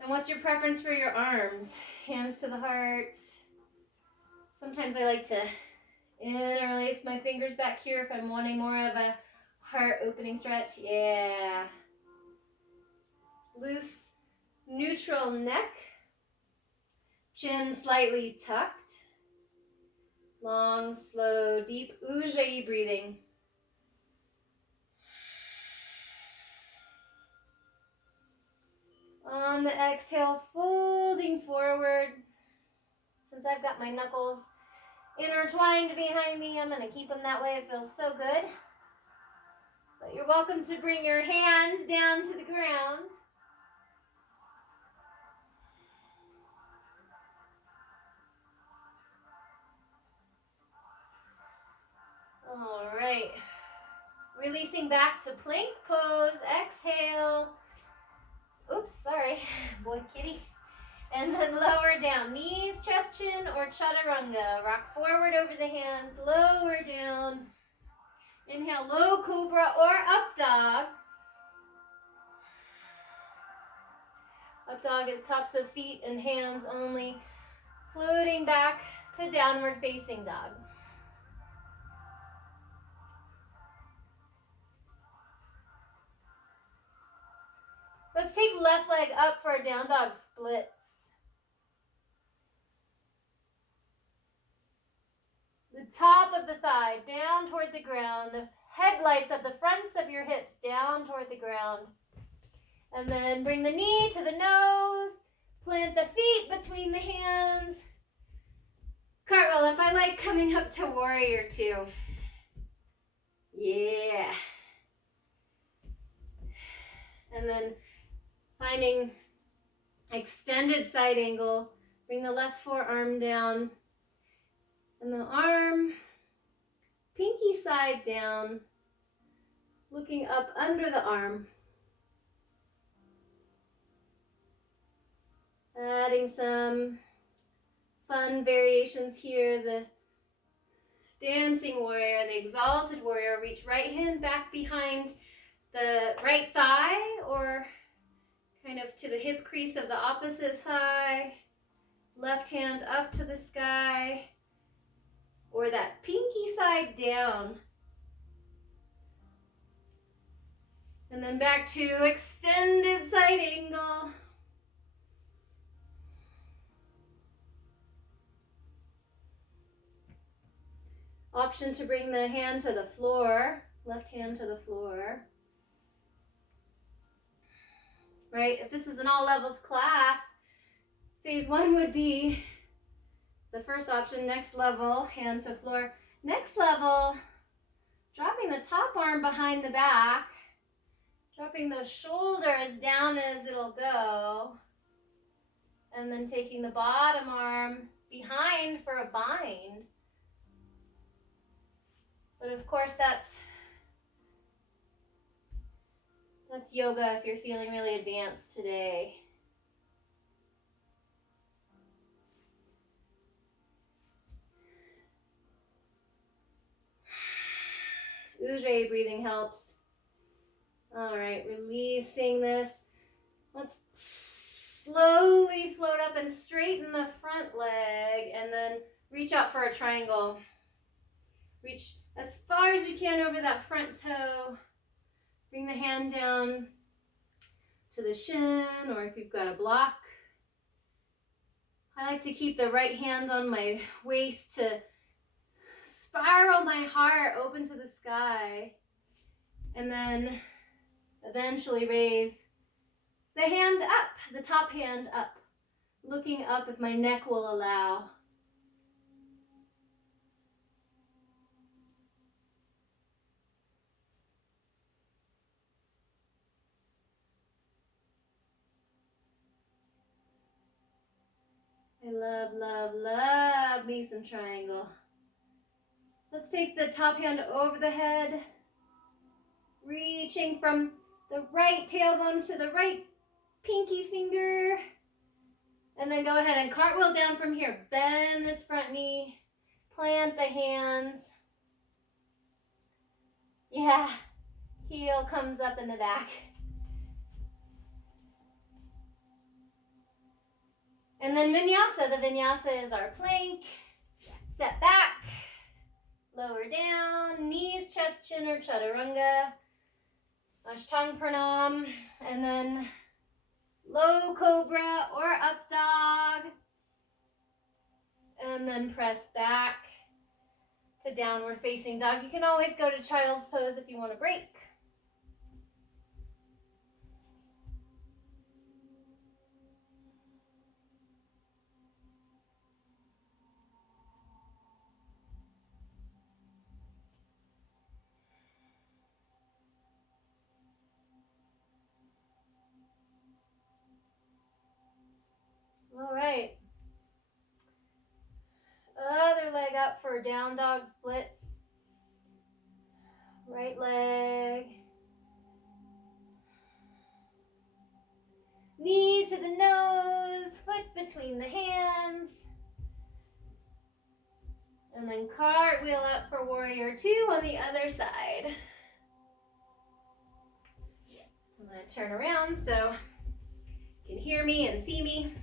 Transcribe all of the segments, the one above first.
And what's your preference for your arms? Hands to the heart. Sometimes I like to interlace my fingers back here if I'm wanting more of a heart opening stretch. Yeah. Loose, neutral neck. Chin slightly tucked. Long, slow, deep Ujjayi breathing. On the exhale, folding forward. Since I've got my knuckles intertwined behind me, I'm going to keep them that way. It feels so good. But you're welcome to bring your hands down to the ground. All right. Releasing back to plank pose. Exhale. Oops, sorry. Boy, kitty. And then lower down. Knees, chest, chin, or chaturanga. Rock forward over the hands. Lower down. Inhale, low cobra or up dog. Up dog is tops of feet and hands only. Floating back to downward facing dog. Let's take left leg up for a down dog splits. The top of the thigh down toward the ground. The headlights of the fronts of your hips down toward the ground. And then bring the knee to the nose. Plant the feet between the hands. Cartwheel if I like coming up to warrior two. Yeah. And then finding extended side angle. Bring the left forearm down. And the arm, pinky side down. Looking up under the arm. Adding some fun variations here. The dancing warrior, the exalted warrior. Reach right hand back behind the right thigh or kind of to the hip crease of the opposite thigh. Left hand up to the sky. Or that pinky side down. And then back to extended side angle. Option to bring the hand to the floor, left hand to the floor. Right, if this is an all levels class, phase one would be the first option, next level, hand to floor. Next level, dropping the top arm behind the back, dropping those shoulders down as it'll go, and then taking the bottom arm behind for a bind. But of course that's yoga if you're feeling really advanced today. Ujjayi breathing helps. All right, releasing this. Let's slowly float up and straighten the front leg and then reach out for a triangle. Reach as far as you can over that front toe. Bring the hand down to the shin, or if you've got a block. I like to keep the right hand on my waist to spiral my heart open to the sky. And then eventually raise the hand up, the top hand up. Looking up if my neck will allow. I love, love, love me some triangle. Let's take the top hand over the head, reaching from the right tailbone to the right pinky finger. And then go ahead and cartwheel down from here. Bend this front knee, plant the hands. Yeah, heel comes up in the back. And then vinyasa. The vinyasa is our plank. Step back, lower down, knees, chest, chin, or chaturanga. Ashtanga pranam, and then low cobra or up dog. And then press back to downward facing dog. You can always go to child's pose if you want to break. All right. Other leg up for down dog splits. Right leg. Knee to the nose, foot between the hands. And then cartwheel up for warrior two on the other side. I'm going to turn around so you can hear me and see me.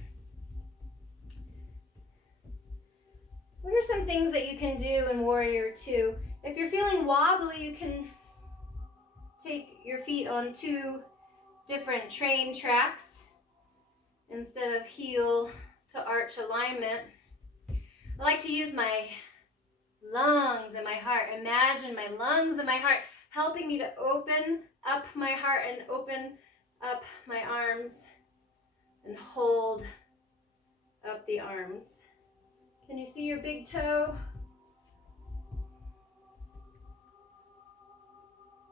What are some things that you can do in warrior two? If you're feeling wobbly, you can take your feet on two different train tracks instead of heel to arch alignment. I like to use my lungs and my heart. Imagine my lungs and my heart helping me to open up my heart and open up my arms and hold up the arms. Can you see your big toe?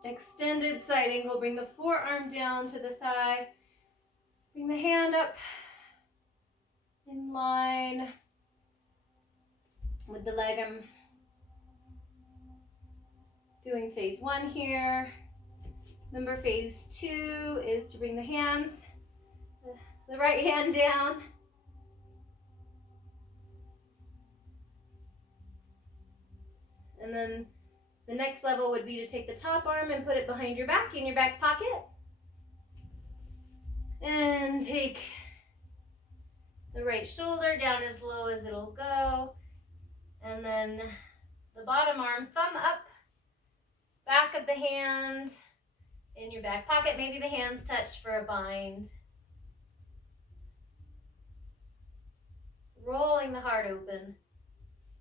Extended side angle. Bring the forearm down to the thigh. Bring the hand up in line with the leg. I'm doing phase one here. Remember, phase two is to bring the hands, the right hand down. And then the next level would be to take the top arm and put it behind your back in your back pocket. And take the right shoulder down as low as it'll go. And then the bottom arm, thumb up, back of the hand in your back pocket. Maybe the hands touch for a bind. Rolling the heart open.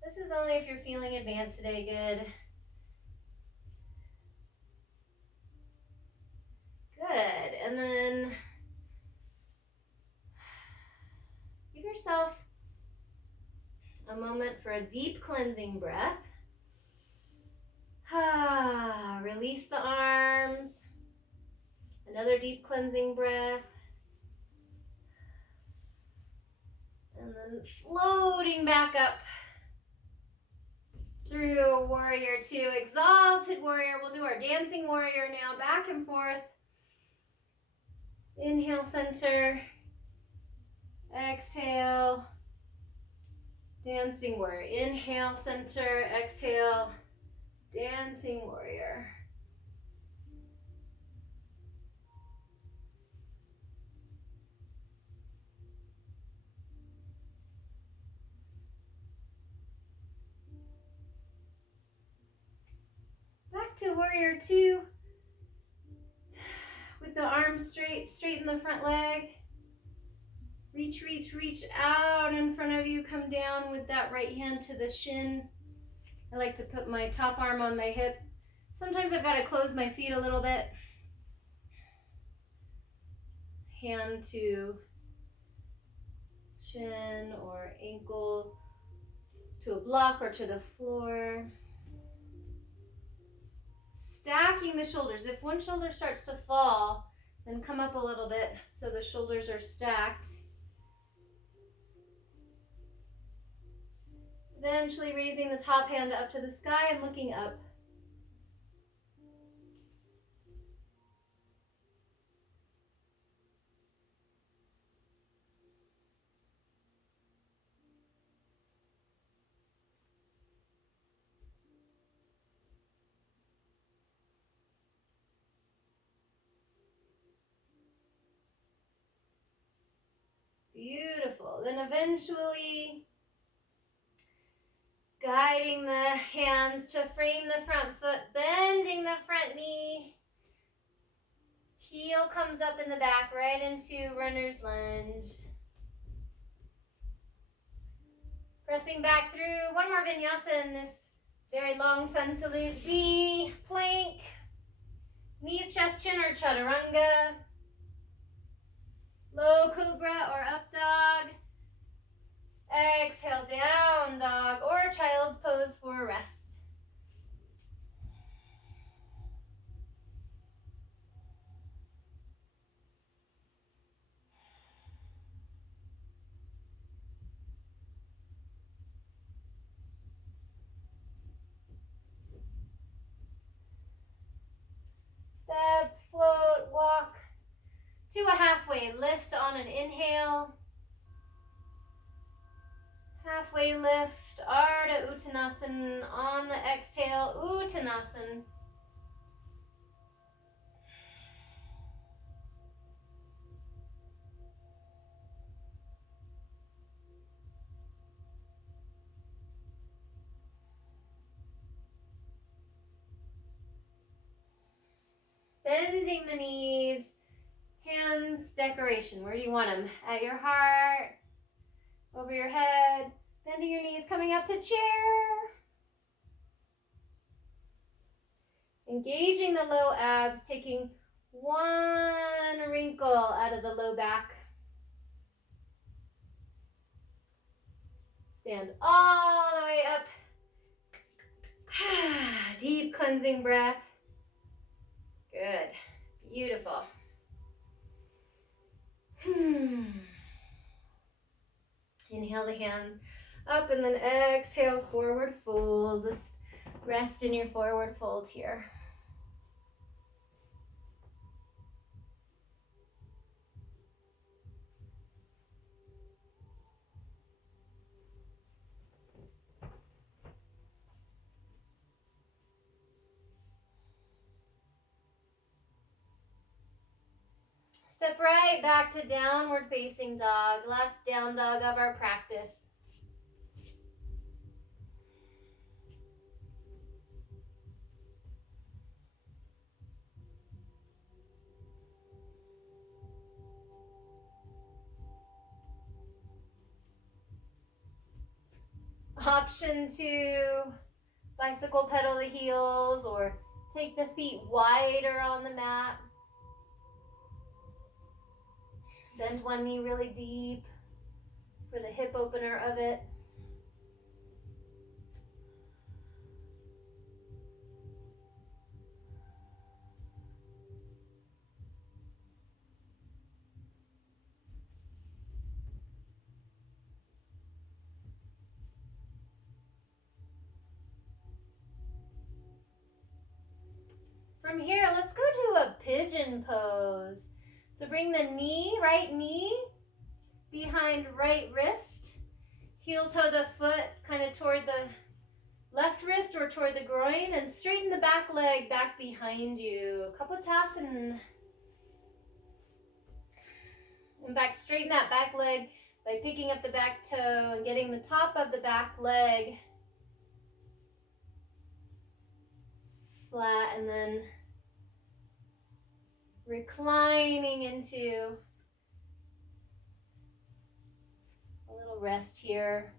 This is only if you're feeling advanced today. Good. Good. And then give yourself a moment for a deep cleansing breath. Release the arms. Another deep cleansing breath. And then floating back up through warrior two, exalted warrior. We'll do our dancing warrior now, back and forth. Inhale, center. Exhale, dancing warrior. Inhale, center. Exhale, dancing warrior. Back to warrior two. With the arms straight, straighten the front leg. Reach, reach, reach out in front of you. Come down with that right hand to the shin. I like to put my top arm on my hip. Sometimes I've got to close my feet a little bit. Hand to shin or ankle to a block or to the floor. Stacking the shoulders. If one shoulder starts to fall, then come up a little bit so the shoulders are stacked. Eventually raising the top hand up to the sky and looking up. Beautiful. Beautiful. Then eventually guiding the hands to frame the front foot, bending the front knee. Heel comes up in the back, right into runner's lunge. Pressing back through. One more vinyasa in this very long sun salute. V, plank. Knees, chest, chin, or chaturanga. Low cobra or up dog. Exhale, down dog or child's pose for rest. Step, float, walk to a halfway lift on an inhale. Halfway lift, Ardha Uttanasana. On the exhale, Uttanasana. Bending the knees, hands, decoration. Where do you want them? At your heart, over your head, bending your knees, coming up to chair. Engaging the low abs, taking one wrinkle out of the low back. Stand all the way up. Deep cleansing breath. Good. Beautiful. Inhale the hands up and then exhale, forward fold. Just rest in your forward fold here. Step right back to downward facing dog. Last down dog of our practice. Option to bicycle pedal the heels or take the feet wider on the mat. Bend one knee really deep for the hip opener of it. From here, let's go to a pigeon pose. So bring the knee, right knee, behind right wrist. Heel toe the foot kind of toward the left wrist or toward the groin, and straighten the back leg back behind you. Kapotasana. In fact, straighten that back leg by picking up the back toe and getting the top of the back leg flat, and then reclining into a little rest here.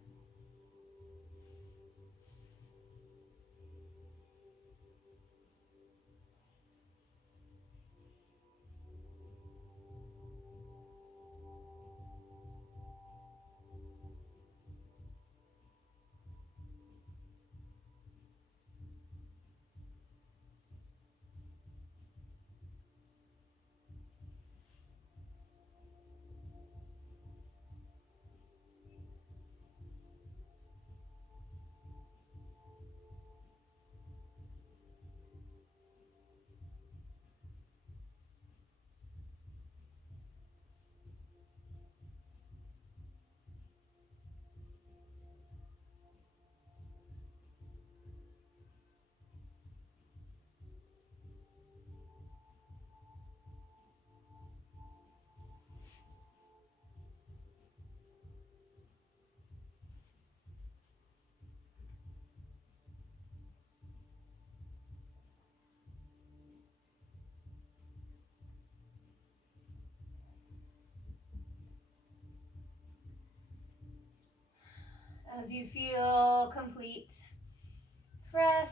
As you feel complete, press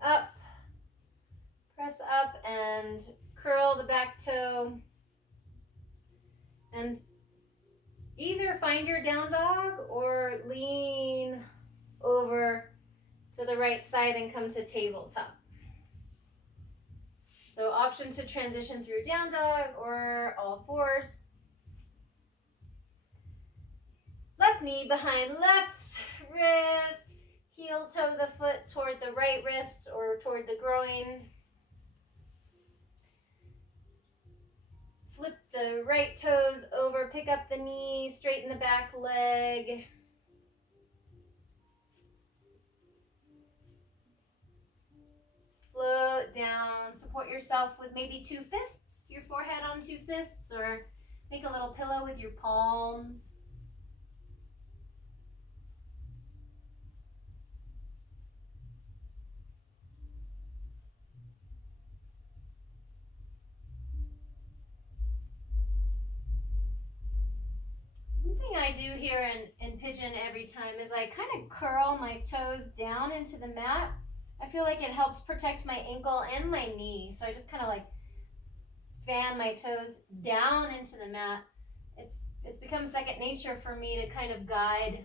up and curl the back toe. And either find your down dog or lean over to the right side and come to tabletop. So option to transition through down dog or all fours. Left knee behind left wrist. Heel toe the foot toward the right wrist or toward the groin. Flip the right toes over, pick up the knee, straighten the back leg. Float down, support yourself with maybe two fists, your forehead on two fists, or make a little pillow with your palms. Something I do here in pigeon every time is I kind of curl my toes down into the mat. I feel like it helps protect my ankle and my knee. So I just kind of like fan my toes down into the mat. It's become second nature for me to kind of guide,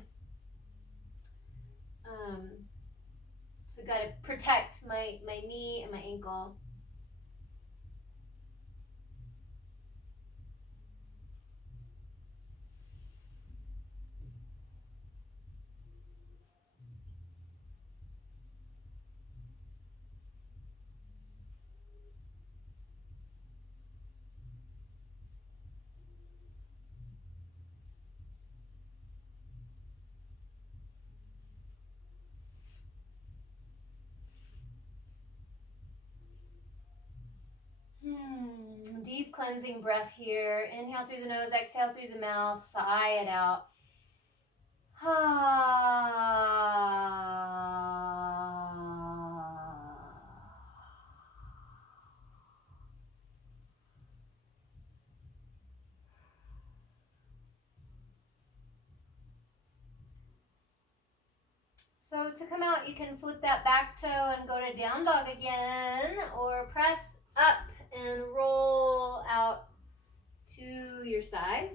to protect my knee and my ankle. Deep cleansing breath here. Inhale through the nose, exhale through the mouth, sigh it out. So to come out, you can flip that back toe and go to down dog again, or press up and roll out to your side.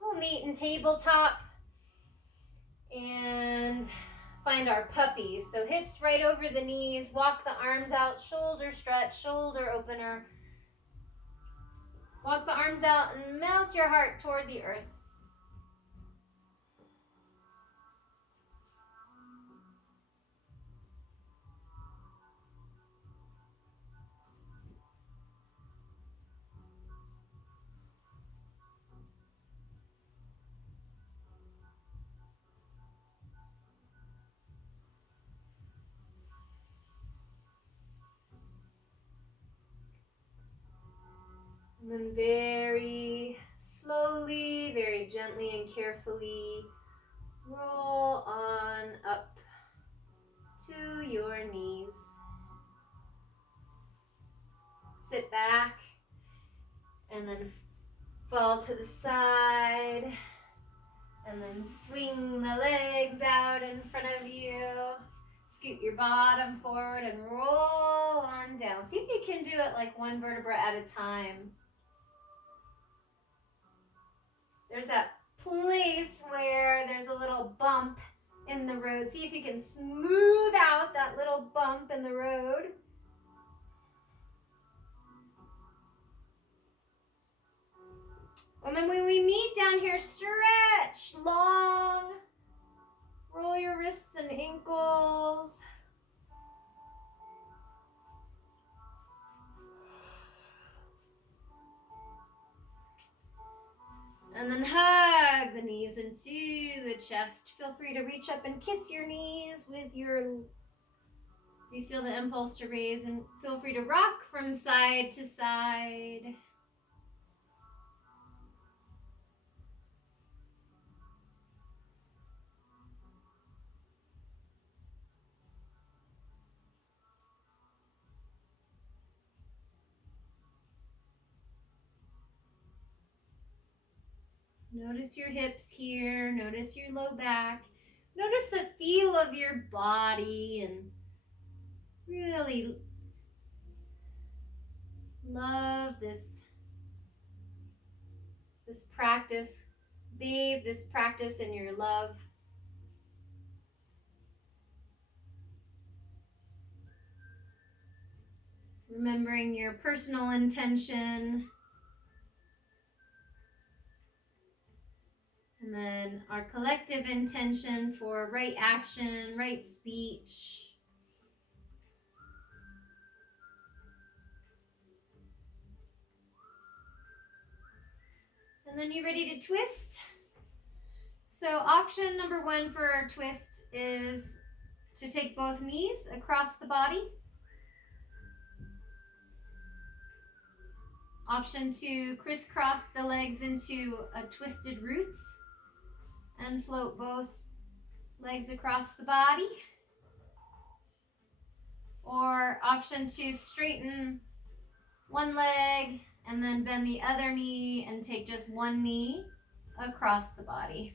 We'll meet in tabletop and find our puppy. So hips right over the knees, walk the arms out, shoulder stretch, shoulder opener. Walk the arms out and melt your heart toward the earth. And then very slowly, very gently and carefully roll on up to your knees. Sit back and then fall to the side and then swing the legs out in front of you. Scoot your bottom forward and roll on down. See if you can do it like one vertebra at a time. There's that place where there's a little bump in the road. See if you can smooth out that little bump in the road. And then when we meet down here, stretch long. Roll your wrists and ankles. And then hug the knees into the chest. Feel free to reach up and kiss your knees with your, you feel the impulse to raise, and feel free to rock from side to side. Notice your hips here. Notice your low back. Notice the feel of your body and really love this practice. Bathe this practice in your love. Remembering your personal intention. And then our collective intention for right action, right speech. And then you ready to twist? So option number 1 for our twist is to take both knees across the body. Option 2, crisscross the legs into a twisted root and float both legs across the body. Or option 2, straighten one leg and then bend the other knee and take just one knee across the body.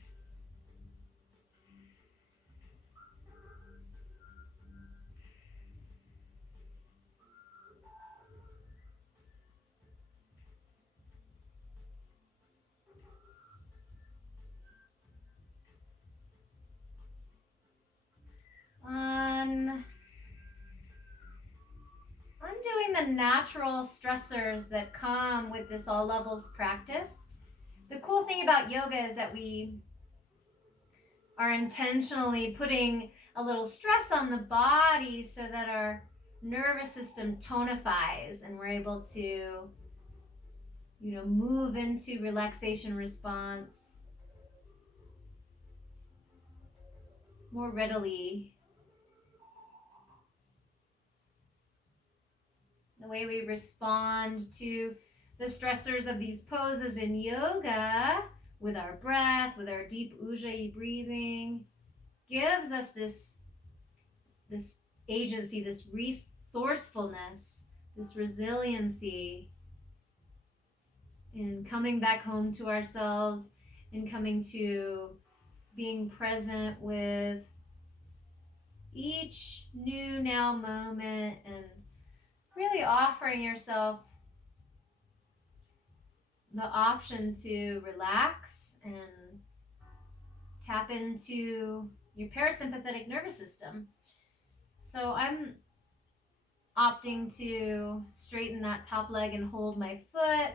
Undoing the natural stressors that come with this all levels practice. The cool thing about yoga is that we are intentionally putting a little stress on the body so that our nervous system tonifies and we're able to, move into relaxation response more readily. The way we respond to the stressors of these poses in yoga with our breath, with our deep ujjayi breathing, gives us this agency, this resourcefulness, this resiliency in coming back home to ourselves, in coming to being present with each new now moment and really offering yourself the option to relax and tap into your parasympathetic nervous system. So I'm opting to straighten that top leg and hold my foot.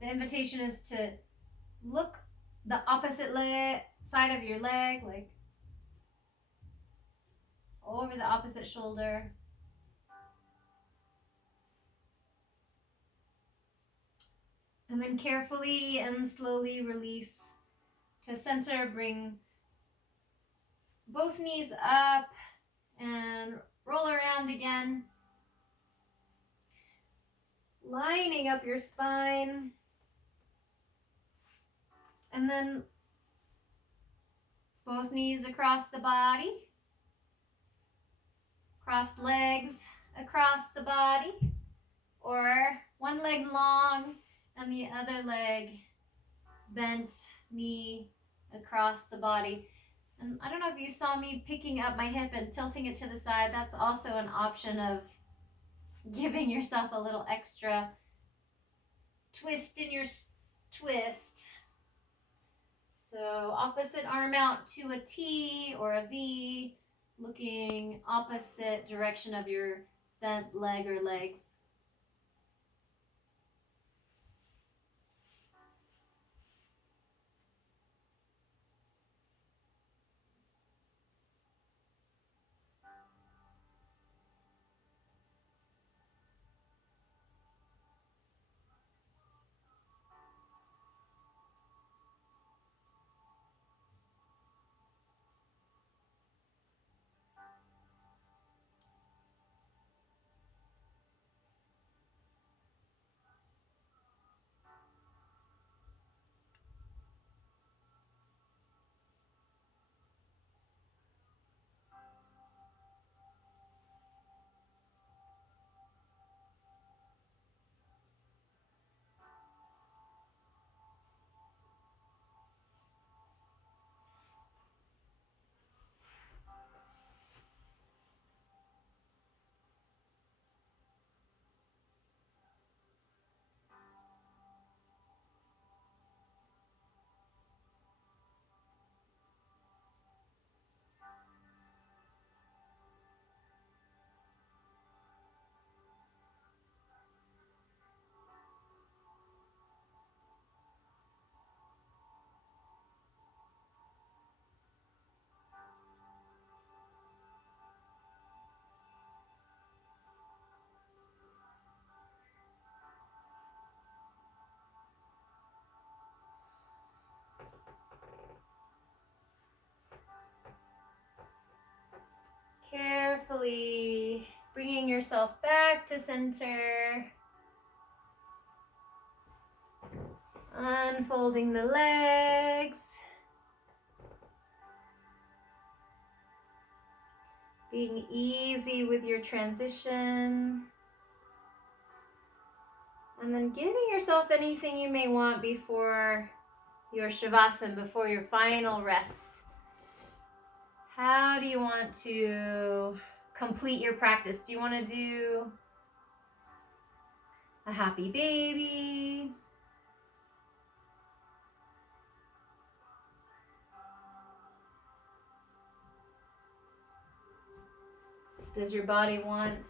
The invitation is to look the opposite side of your leg, like over the opposite shoulder. And then carefully and slowly release to center. Bring both knees up and roll around again. Lining up your spine. And then both knees across the body. Crossed legs across the body. Or one leg long and the other leg bent knee across the body. And I don't know if you saw me picking up my hip and tilting it to the side. That's also an option of giving yourself a little extra twist in your twist. So opposite arm out to a T or a V, looking opposite direction of your bent leg or legs. slowly bringing yourself back to center. Unfolding the legs. Being easy with your transition. And then giving yourself anything you may want before your Shavasana, before your final rest. How do you want to complete your practice? Do you want to do a happy baby? Does your body want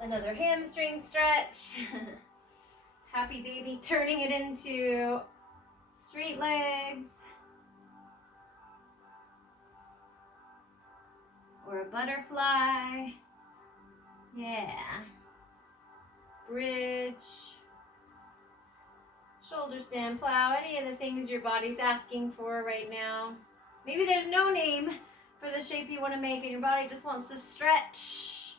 another hamstring stretch? Happy baby, turning it into straight legs. Or a butterfly. Yeah. Bridge. Shoulder stand plow. Any of the things your body's asking for right now. Maybe there's no name for the shape you want to make and your body just wants to stretch.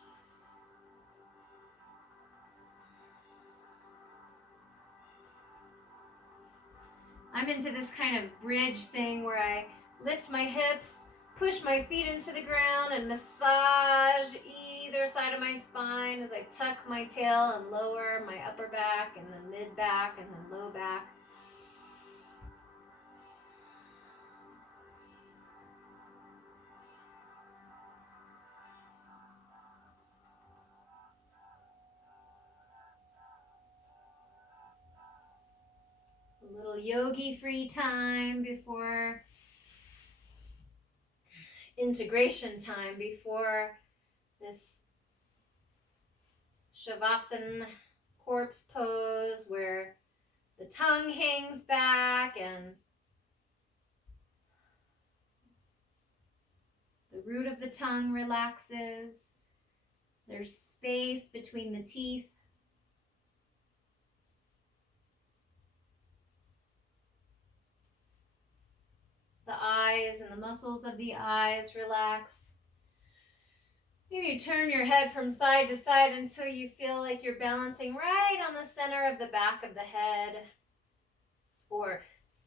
I'm into this kind of bridge thing where I lift my hips, push my feet into the ground, and massage either side of my spine as I tuck my tail and lower my upper back and then mid back and then low back. A little yogi free time before integration time, before this Shavasana corpse pose where the tongue hangs back and the root of the tongue relaxes. There's space between the teeth. The eyes and the muscles of the eyes relax. Maybe you turn your head from side to side until you feel like you're balancing right on the center of the back of the head. Or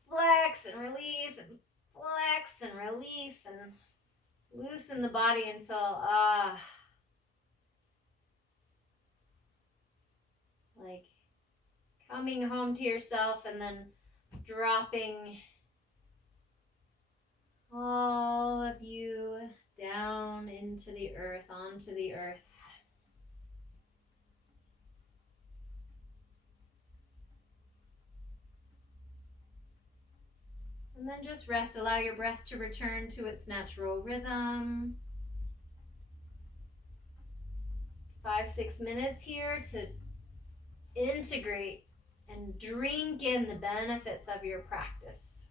flex and release and flex and release and loosen the body until, like coming home to yourself and then dropping all of you down into the earth, onto the earth. And then just rest. Allow your breath to return to its natural rhythm. 5-6 minutes here to integrate and drink in the benefits of your practice.